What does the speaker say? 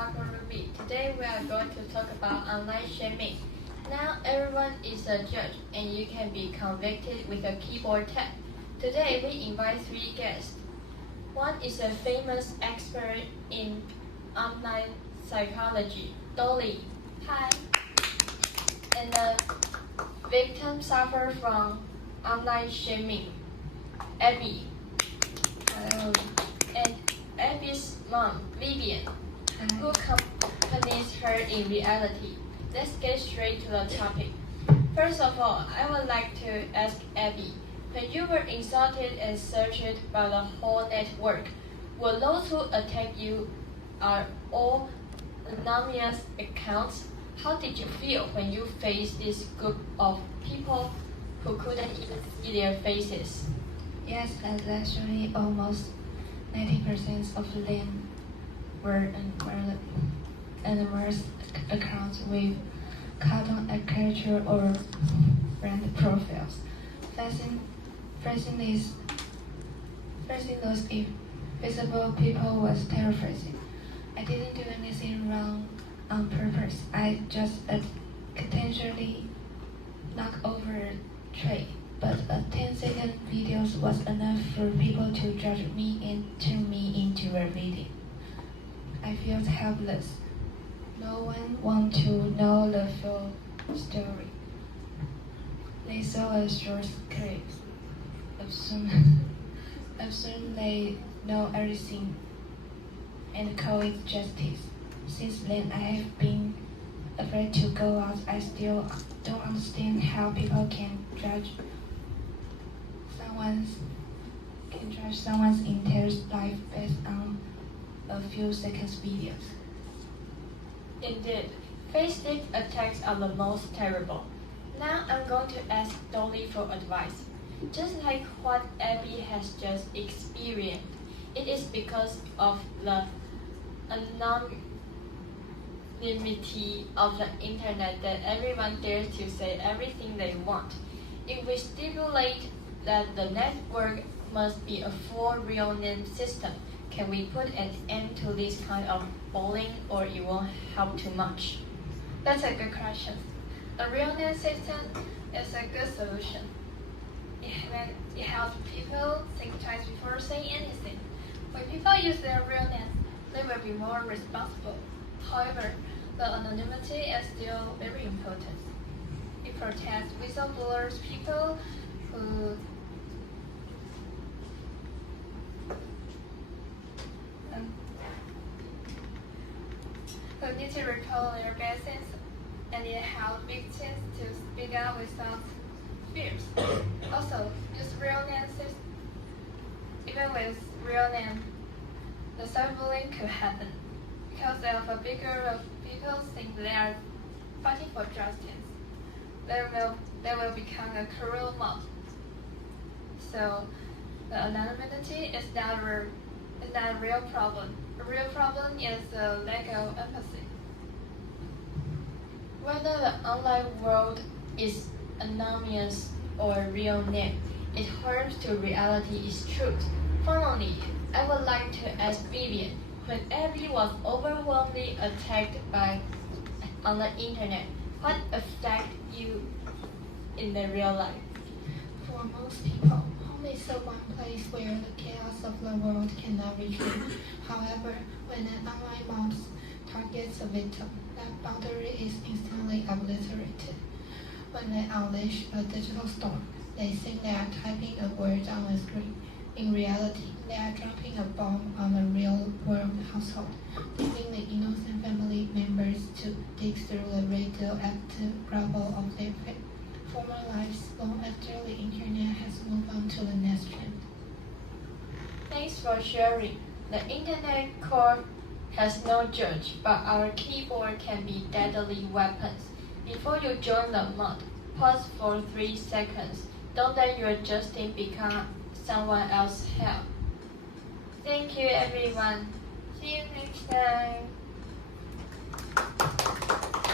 Parker Ruby. Today we are going to talk about online shaming. Now everyone is a judge and you can be convicted with a keyboard tap. Today we invite three guests. One is a famous expert in online psychology, Dolly. Hi. And the victim suffer from online shaming, Abby. Hello. And Abby's mom, Vivian, who accompanies her in reality. Let's get straight to the topic. First of all, I would like to ask Abby, when you were insulted and searched by the whole network, were those who attack you are all anonymous accounts? How did you feel when you faced this group of people who couldn't even see their faces? Yes, actually almost 90% of them were anonymous accounts with cartoon caricature or brand profiles. Facing those invisible people was terrifying. I didn't do anything wrong on purpose. I just potentially knocked over a tray. But a 10-second video was enough for people to judge me and turn me into a video. I felt helpless. No one wanted to know the full story. They saw a short clip. Assume they know everything and call it justice. Since then, I have been afraid to go out. I still don't understand how people can judge someone's entire life based on a few seconds videos. Indeed, Facebook attacks are the most terrible. Now I'm going to ask Dolly for advice. Just like what Abby has just experienced, it is because of the anonymity of the internet that everyone dares to say everything they want. If we stipulate that the network must be a full real name system, can we put an end to this kind of bullying, or it won't help too much? That's a good question. A real name system is a good solution. It helps people think twice before saying anything. When people use their real name, they will be more responsible. However, the anonymity is still very important. It protects whistleblowers, people who need to report their cases, and it helps victims to speak up without fears. Also, use real names. Even with real name, the cyberbullying could happen because if a big group of people think they are fighting for justice, they will become a cruel mob. So, the anonymity is not a real problem. A real problem is the lack of empathy. Whether the online world is anonymous or a real name, it harms to reality is truth. Finally, I would like to ask Vivian, when Abby was overwhelmingly attacked on the internet, what affected you in the real life? For most people, home is the one place where the chaos of the world cannot reach them. However, when an online mob targets a victim, that boundary is instantly obliterated. When they unleash a digital storm, they think they are typing a word on a screen. In reality, they are dropping a bomb on a real-world household, leaving the innocent family members to dig through the radioactive rubble of their former lives long after the internet has moved on to the next trend. Thanks for sharing. The internet core has no judge, but our keyboard can be deadly weapons. Before you join the mob, pause for 3 seconds. Don't let your justice become someone else's hell. Thank you, everyone. See you next time.